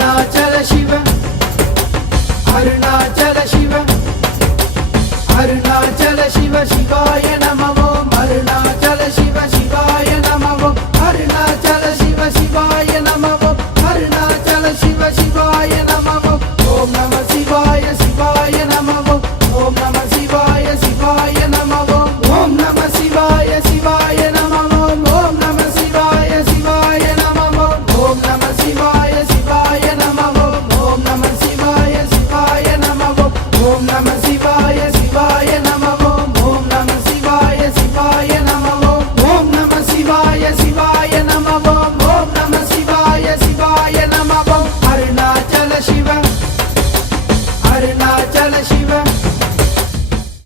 അരുണാചല ശിവ. അരുണാചല ശിവ. അരുണാചല ശിവ ശിവായ tell her she was.